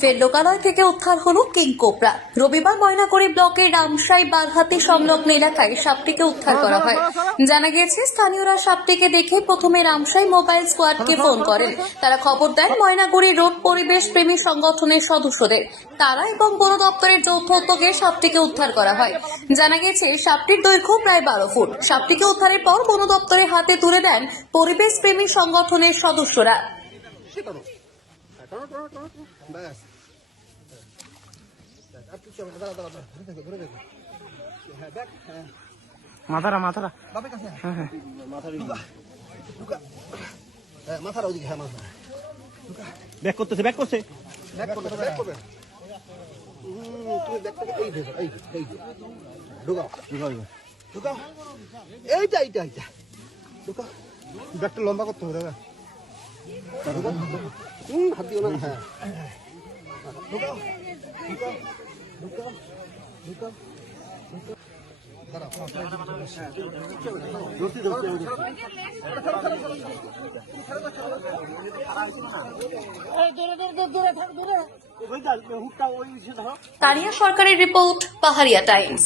ফের লোকালয় থেকে উদ্ধার হলো কিং কোবরা। রবিবার ময়নাগুড়ি ব্লকের রামসাই বারহাতি সংলগ্ন এলাকায় সাপটিকে উদ্ধার করা হয়। জানা গিয়েছে স্থানীয়রা সাপটিকে দেখে প্রথমে রামসাই মোবাইল স্কোয়াডকে ফোন করেন। তারা খবর দেন ময়নাগুড়ি রোড পরিবেশ প্রেমী সংগঠনের সদস্যদের। তারা এবং বন দপ্তরের যৌথ উদ্যোগে সাপটিকে উদ্ধার করা হয়। জানা গেছে সাপটির দৈর্ঘ্য প্রায় বারো ফুট। সাপটিকে উদ্ধারের পর বন দপ্তরের হাতে তুলে দেন পরিবেশ প্রেমী সংগঠনের সদস্যরা। হ্যাঁ, করো করো করো। ব্যাস আর কিছু হবে দাঁড়া দাঁড়া ধরে দেখো ধরে হ্যাঁ দেখ হ্যাঁ মাথারা মাথারা বাপের কাছে হ্যাঁ হ্যাঁ মাথা ঢুকা ঢুকা হ্যাঁ মাথার ওদিকে হ্যাঁ মাথা ব্যাক করতেছে ব্যাক করছে ব্যাক করবে ব্যাক করবে হুম, তুমি ব্যাকটাকে এই দেখো এই এই ঢুকাও ঢুকাও ঢুকাও এইটা এইটা এইটা ঢুকাও ব্যাকটা লম্বা করতে হবে দাদা তানিয়া সরকারের রিপোর্ট পাহাড়িয়া টাইমস।